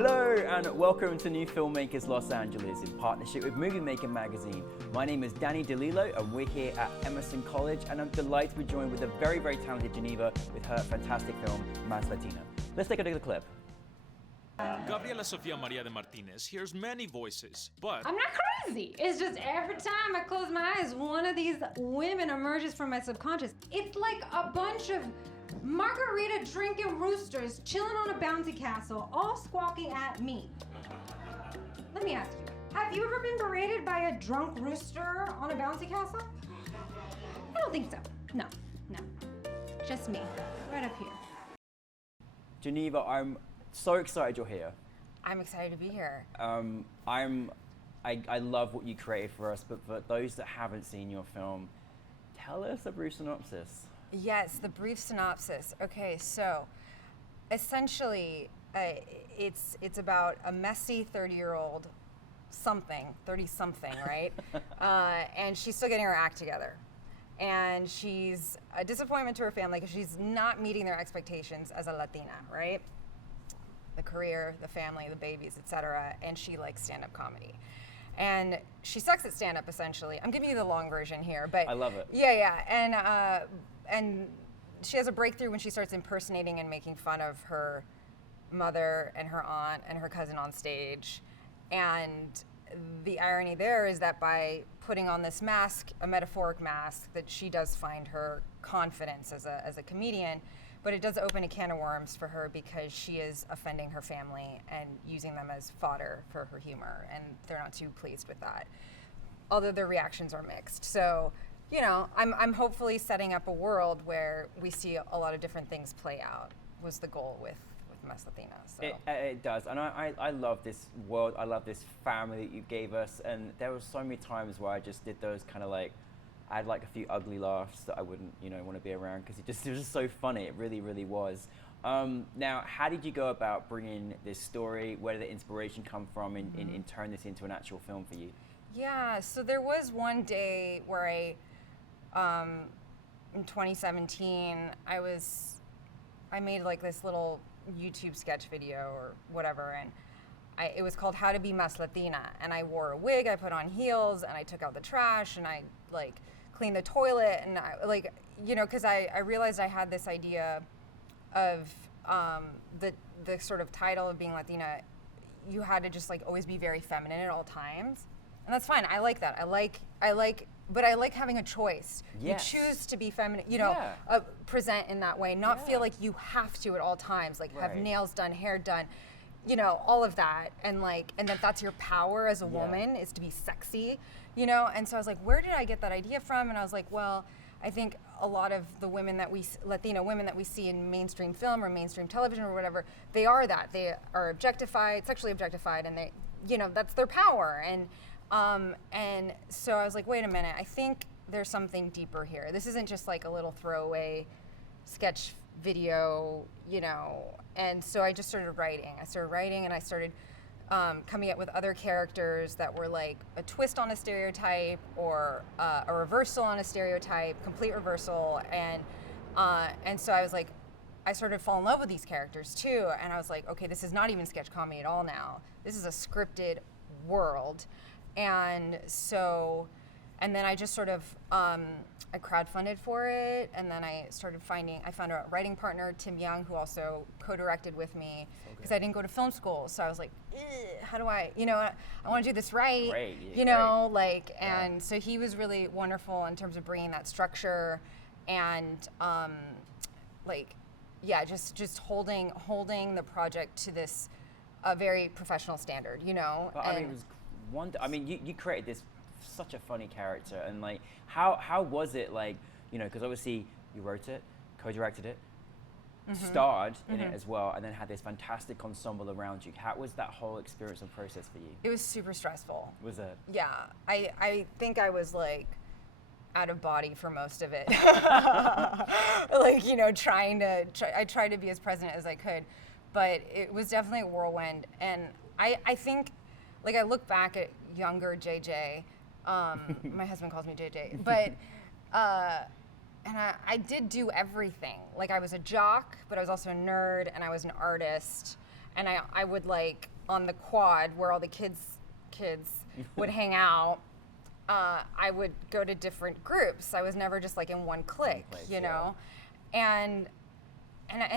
Hello and welcome to New Filmmakers Los Angeles in partnership with Movie Maker magazine. My name is Danny DeLillo and we're here at Emerson College, and I'm delighted to be joined with a very, very talented Janeva with her fantastic film, Más Latina. Let's take a look at the clip. Gabriela Sofia Maria de Martinez hears many voices, but I'm not crazy. It's just every time I close my eyes, one of these women emerges from my subconscious. It's like a bunch of margarita drinking roosters chilling on a bouncy castle, all squawking at me. Let me ask you, have you ever been berated by a drunk rooster on a bouncy castle? I don't think so. No. Just me, right up here. Janeva, I'm so excited you're here. I'm excited to be here. I love what you created for us, but for those that haven't seen your film, tell us a brief synopsis. Yes, the brief synopsis. Okay, so essentially, it's about a messy 30-year-old something, 30-something, right? And she's still getting her act together. And she's a disappointment to her family because she's not meeting their expectations as a Latina, right? The career, the family, the babies, etc. And she likes stand-up comedy. And she sucks at stand-up, essentially. I'm giving you the long version here, but I love it. Yeah. And she has a breakthrough when she starts impersonating and making fun of her mother and her aunt and her cousin on stage. And the irony there is that by putting on this mask, a metaphoric mask, that she does find her confidence as a comedian, but it does open a can of worms for her because she is offending her family and using them as fodder for her humor, and they're not too pleased with that, although their reactions are mixed. So, you know, I'm hopefully setting up a world where we see a lot of different things play out, was the goal with Más Latina. So. It does, and I love this world, I love this family that you gave us, and there were so many times where I just did those kind of like, I had like a few ugly laughs that I wouldn't, want to be around because it was just so funny. It really, really was. Now, how did you go about bringing this story? Where did the inspiration come from in turn this into an actual film for you? Yeah, so there was one day where in 2017, I made like this little YouTube sketch video or whatever, and it was called How to Be Más Latina, and I wore a wig, I put on heels, and I took out the trash, and I like cleaned the toilet, and I like, because I realized I had this idea of the sort of title of being Latina. You had to just like always be very feminine at all times, and that's fine. I like that. But I like having a choice. Yes. You choose to be feminine, present in that way, not feel like you have to at all times, like have nails done, hair done, all of that, and that's your power as a woman, is to be sexy, and so I was like, where did I get that idea from? And I was like, well, I think a lot of the women Latina women that we see in mainstream film or mainstream television or whatever, they are that. They are objectified, sexually objectified, and they, that's their power. And so I was like, wait a minute, I think there's something deeper here. This isn't just like a little throwaway sketch video, and so I just started writing. And I started coming up with other characters that were like a twist on a stereotype or a reversal on a stereotype, complete reversal. And so I was like, I started to fall in love with these characters too. And I was like, okay, this is not even sketch comedy at all now. This is a scripted world. And then I just sort of, I crowdfunded for it, and then I found a writing partner, Tim Young, who also co-directed with me, because I didn't go to film school, so I was like, how do I want to do this right, and so he was really wonderful in terms of bringing that structure, and just holding the project to this very professional standard, But, it was you created this such a funny character, and like how was it, like, because obviously you wrote it, co-directed it, starred in it as well, and then had this fantastic ensemble around you. How was that whole experience and process for you? It was super stressful. Was it? Yeah, I think I was like out of body for most of it. I tried to be as present as I could, but it was definitely a whirlwind. And I think, like, I look back at younger JJ, my husband calls me JJ, but and I did do everything. Like, I was a jock, but I was also a nerd, and I was an artist, and I would like on the quad where all the kids would hang out. I would go to different groups. I was never just like in one clique, you know, and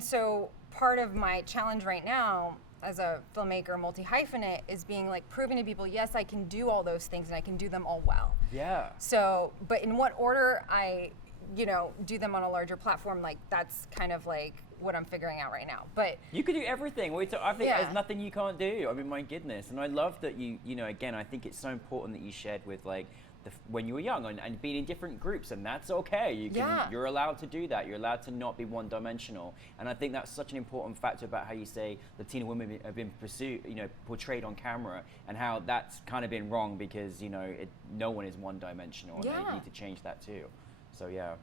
so part of my challenge right now as a filmmaker, multi-hyphenate, is being like proving to people, yes, I can do all those things and I can do them all well. Yeah. So, but in what order I, you know, do them on a larger platform, like that's kind of like what I'm figuring out right now. But you could do everything. I think there's nothing you can't do. I mean, my goodness. And I love that you know, again, I think it's so important that you shared with like when you were young and being in different groups, and that's okay. You're allowed to do that. You're allowed to not be one-dimensional. And I think that's such an important factor about how you say Latina women have been portrayed on camera, and how that's kind of been wrong because, you know, no one is one-dimensional, and they need to change that too. So yeah.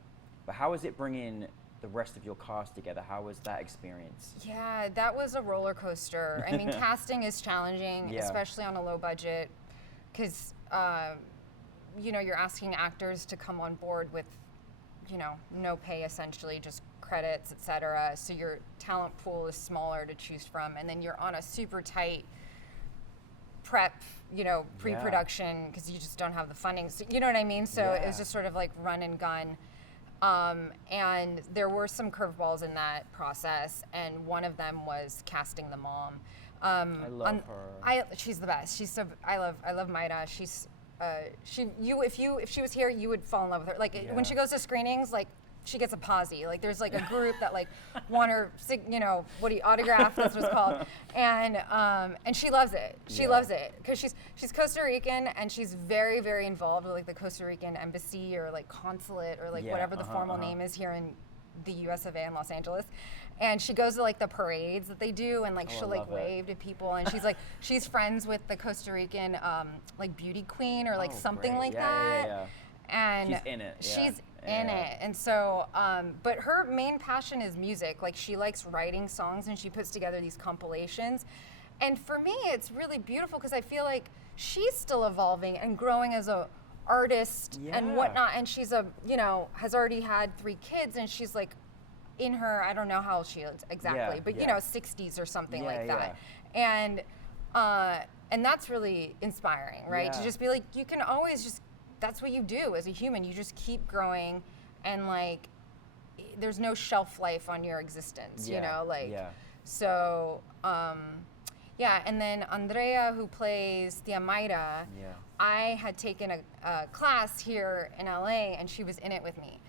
But how is it bringing the rest of your cast together? How was that experience? Yeah, that was a roller coaster. I mean, casting is challenging, especially on a low budget, because you know, you're asking actors to come on board with, you know, no pay essentially, just credits, etc. So your talent pool is smaller to choose from, and then you're on a super tight prep, you know, pre-production because you just don't have the funding. So, you know what I mean? So it was just sort of like run and gun. And there were some curveballs in that process, and one of them was casting the mom. I love her. She's the best. She's so I love Mayra. She's if she was here, you would fall in love with her. Like when she goes to screenings, like she gets a posse. Like there's like a group that like want her, you know, autograph. That's what it's called. And she loves it. She loves it because she's Costa Rican, and she's very, very involved with like the Costa Rican embassy or like consulate or like whatever the formal name is here in the U.S. of A. in Los Angeles. And she goes to like the parades that they do, and like she'll like wave to people, and she's like she's friends with the Costa Rican like beauty queen or like something like that. And she's in it. She's in it. And so but her main passion is music. Like she likes writing songs, and she puts together these compilations. And for me it's really beautiful because I feel like she's still evolving and growing as a artist and whatnot, and she's has already had 3 kids, and she's like in her, I don't know how old she is exactly, but you know, 60s or something like that. And that's really inspiring, right? To just be like, you can always just, that's what you do as a human. You just keep growing, and like, there's no shelf life on your existence, you know, like, so, and then Andrea, who plays Tia Mayra, I had taken a class here in LA, and she was in it with me.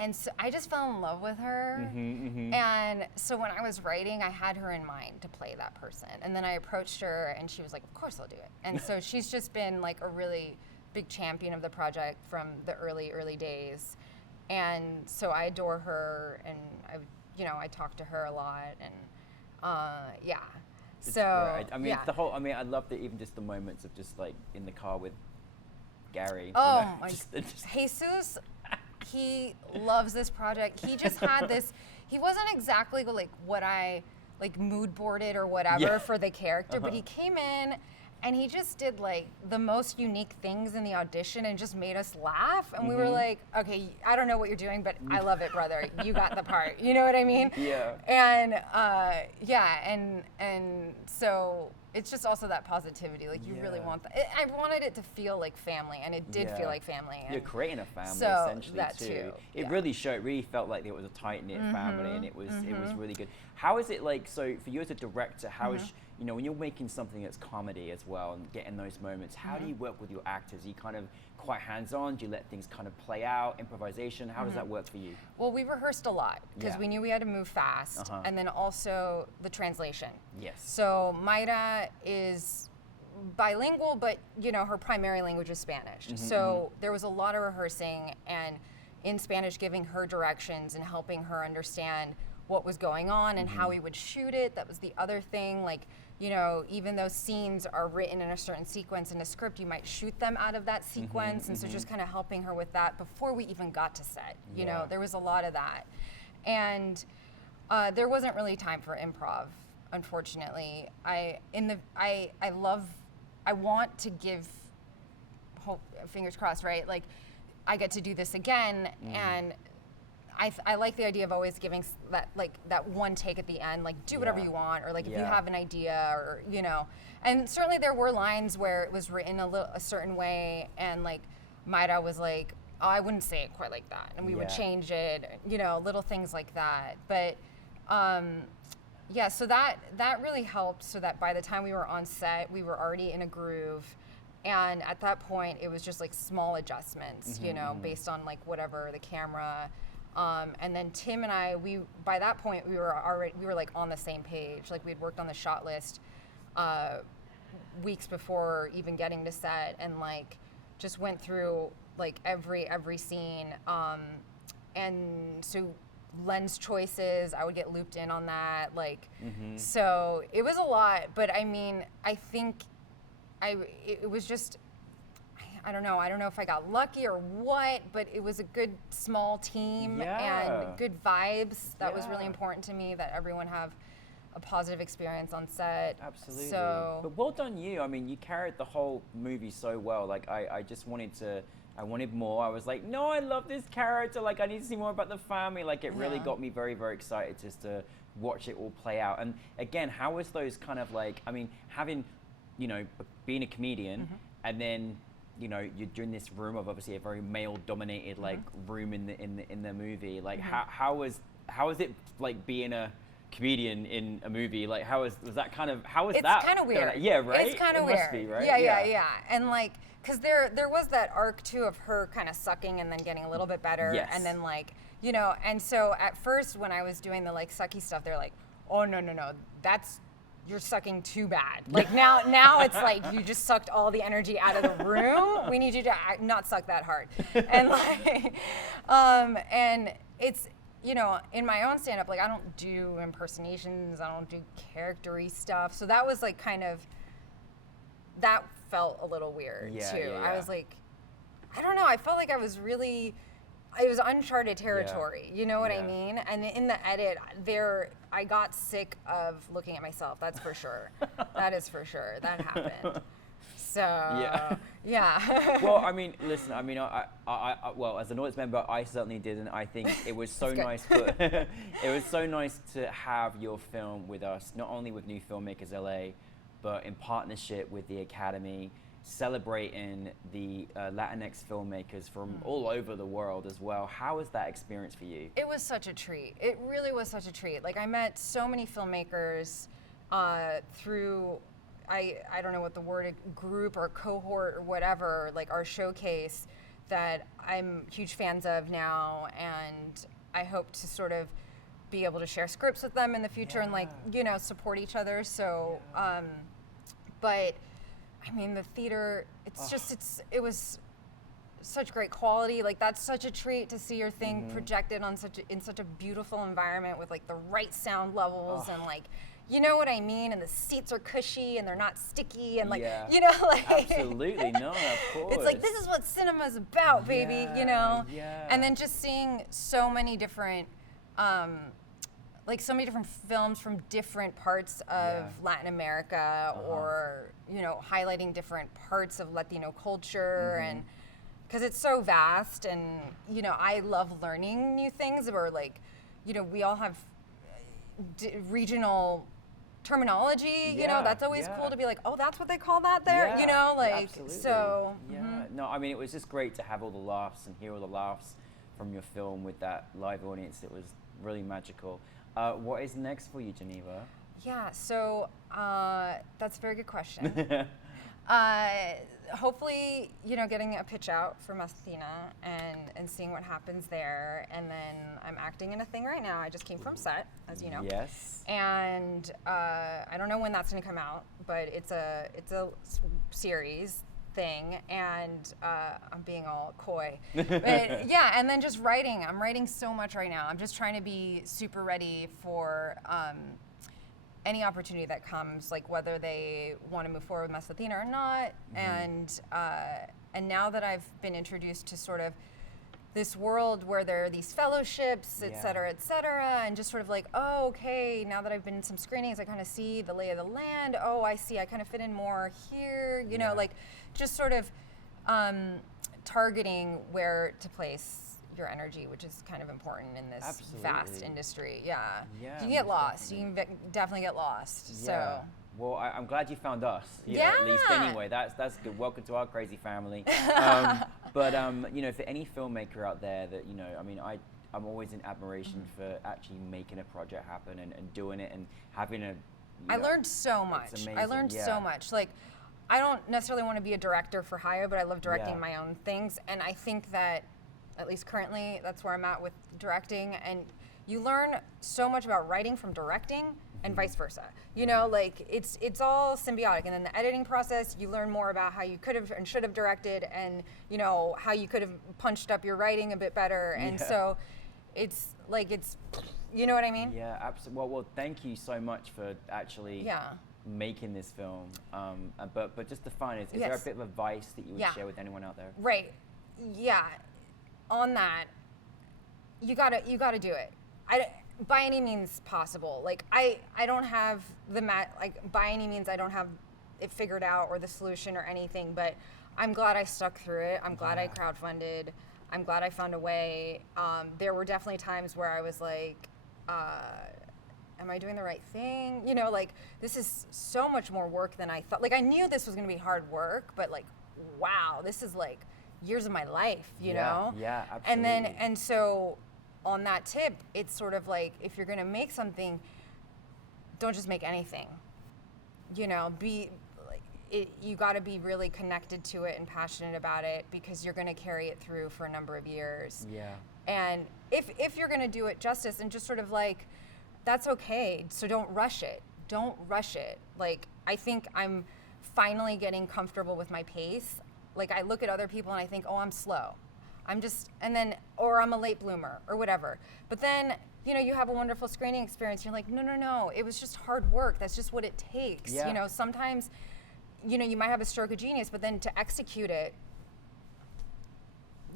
And so I just fell in love with her. And so when I was writing, I had her in mind to play that person. And then I approached her, and she was like, of course I'll do it. And so she's just been like a really big champion of the project from the early days. And so I adore her, and I talk to her a lot, and It's so great. I mean, it's the whole. I mean, I love that, even just the moments of just like in the car with Gary. Oh my! Jesus, he loves this project. He just had this. He wasn't exactly like what I like mood boarded or whatever for the character, but he came in and he just did like the most unique things in the audition and just made us laugh. And we were like, okay, I don't know what you're doing, but I love it, brother. You got the part. You know what I mean? Yeah. And and so it's just also that positivity. Like you really want that. I wanted it to feel like family, and it did feel like family. You're creating a family, so essentially, that too. It really showed. It really felt like it was a tight knit family, and it was really good. How is it like? So for you as a director, how is when you're making something that's comedy as well and getting those moments, how do you work with your actors? Are you kind of quite hands-on? Do you let things kind of play out, improvisation? How does that work for you? Well, we rehearsed a lot because we knew we had to move fast, and then also the translation. Yes. So Mayra is bilingual, but her primary language is Spanish. So there was a lot of rehearsing and in Spanish, giving her directions and helping her understand what was going on and how we would shoot it. That was the other thing, like, even though scenes are written in a certain sequence in a script, you might shoot them out of that sequence. And so just kind of helping her with that before we even got to set, you know, there was a lot of that. And there wasn't really time for improv, unfortunately. I want to give hope, fingers crossed, right? Like, I get to do this again, and I like the idea of always giving that that one take at the end, like do whatever you want, or like if you have an idea, or and certainly there were lines where it was written a certain way, and like Mayra was like, oh, I wouldn't say it quite like that, and we would change it, little things like that. But so that really helped, so that by the time we were on set, we were already in a groove. And at that point, it was just like small adjustments, based on like whatever the camera. And then Tim and I, by that point we were like on the same page. Like we'd worked on the shot list weeks before even getting to set, and like just went through like every scene. And so lens choices, I would get looped in on that. Like, so it was a lot. But I mean, I think it was just, I don't know if I got lucky or what, but it was a good small team and good vibes. That was really important to me, that everyone have a positive experience on set. Absolutely. So, but well done you. I mean, you carried the whole movie so well. Like I just I wanted more. I was like, no, I love this character. Like I need to see more about the family. Like it really got me very, very excited just to watch it all play out. And again, how was those kind of like, I mean, having, being a comedian, and then you're in this room of obviously a very male-dominated like room in the movie. Like how was it like being a comedian in a movie? Like was that kind of, how was that? It's kind of weird. Yeah, right. It's kind of weird. Must be, right? Yeah. And like, cause there was that arc too of her kind of sucking and then getting a little bit better, and then like and so at first when I was doing the like sucky stuff, they're like, oh no, you're sucking too bad. Like now it's like you just sucked all the energy out of the room. We need you to not suck that hard. And like, and it's, in my own stand-up, like I don't do impersonations, I don't do character-y stuff. So that was like that felt a little weird too. I was like, I don't know, I felt like I was really, it was uncharted territory, you know what I mean? And in the edit, I got sick of looking at myself, that's for sure. That is for sure, that happened. So, yeah. Well, I mean, listen, I mean, well, as an audience member, I certainly didn't. I think it was so nice it was so nice to have your film with us, not only with New Filmmakers LA, but in partnership with the Academy, celebrating the Latinx filmmakers from all over the world as well. How was that experience for you? It was such a treat. It really was such a treat. Like I met so many filmmakers through, I don't know what the word, group or cohort or whatever, like our showcase, that I'm huge fans of now, and I hope to sort of be able to share scripts with them in the future and like, support each other. So, but I mean, the theater, it's just, it was such great quality. Like that's such a treat to see your thing projected on in such a beautiful environment with like the right sound levels and like, you know what I mean? And the seats are cushy and they're not sticky and like, like. Absolutely, no, of course. It's like, this is what cinema's about, baby, Yeah. And then just seeing so many different, like so many different films from different parts of Latin America, or highlighting different parts of Latino culture, and because it's so vast, and I love learning new things, or like, we all have regional terminology, that's always cool to be like, oh, that's what they call that there, like, absolutely. So. No, I mean, it was just great to have all the laughs and hear all the laughs from your film with that live audience. It was really magical. What is next for you, Janeva? Yeah, so that's a very good question. Hopefully, getting a pitch out for Athena and seeing what happens there. And then I'm acting in a thing right now. I just came from set, as you know. Yes. And I don't know when that's going to come out, but it's a series thing, and I'm being all coy. But yeah, and then just writing. I'm writing so much right now. I'm just trying to be super ready for any opportunity that comes, like whether they want to move forward with Athena or not. And now that I've been introduced to sort of this world where there are these fellowships, et cetera, and just sort of like, oh, okay, now that I've been in some screenings, I kind of see the lay of the land. Oh, I see, I kind of fit in more here, like just sort of targeting where to place your energy, which is kind of important in this Absolutely. vast industry. Yeah. Yeah, You can get most lost. definitely. You can definitely get lost. Yeah. So. Well, I'm glad you found us. You know, Yeah. at least anyway, that's good. Welcome to our crazy family. But you know, for any filmmaker out there that, you know, I mean, I'm always in admiration for actually making a project happen and doing it and having a. I learned so much. I amazing, learned yeah. so much. Like, I don't necessarily want to be a director for hire, but I love directing Yeah. my own things. And I think that, at least currently, that's where I'm at with directing. And you learn so much about writing from directing and vice versa. You know, like it's all symbiotic. And then the editing process, you learn more about how you could have and should have directed, and you know how you could have punched up your writing a bit better. And so, it's like you know what I mean? Yeah, absolutely. Well, thank you so much for actually Yeah. making this film. But just to find is there a Yes. bit of advice that you would Yeah. share with anyone out there? Right. Yeah. On that, you gotta do it. By any means possible. Like I don't have by any means I don't have it figured out or the solution or anything. But I'm glad I stuck through it. I'm glad I crowdfunded. I'm glad I found a way. There were definitely times where I was like, am I doing the right thing? You know, like this is so much more work than I thought. Like I knew this was gonna be hard work, but like, wow, this is like years of my life, you know? Yeah, absolutely. And so on that tip, it's sort of like if you're gonna make something, don't just make anything. You know, you gotta be really connected to it and passionate about it because you're gonna carry it through for a number of years. Yeah. And if you're gonna do it justice and just sort of like, that's okay, so don't rush it. Don't rush it. Like, I think I'm finally getting comfortable with my pace. Like, I look at other people and I think, oh, I'm slow. Or I'm a late bloomer or whatever. But then, you know, you have a wonderful screening experience. You're like, no, it was just hard work. That's just what it takes. Yeah. You know, sometimes, you know, you might have a stroke of genius, but then to execute it,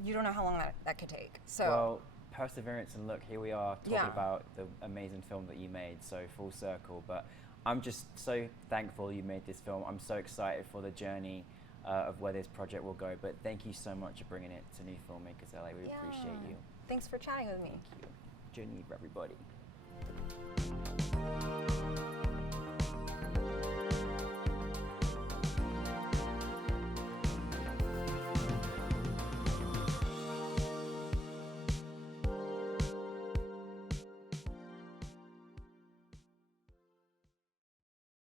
you don't know how long that could take. So. Well, perseverance, and look, here we are talking Yeah. about the amazing film that you made, so full circle. But I'm just so thankful you made this film. I'm so excited for the journey of where this project will go. But thank you so much for bringing it to New Filmmakers LA. We appreciate you. Thanks for chatting with me. Thank you. Janeva, everybody.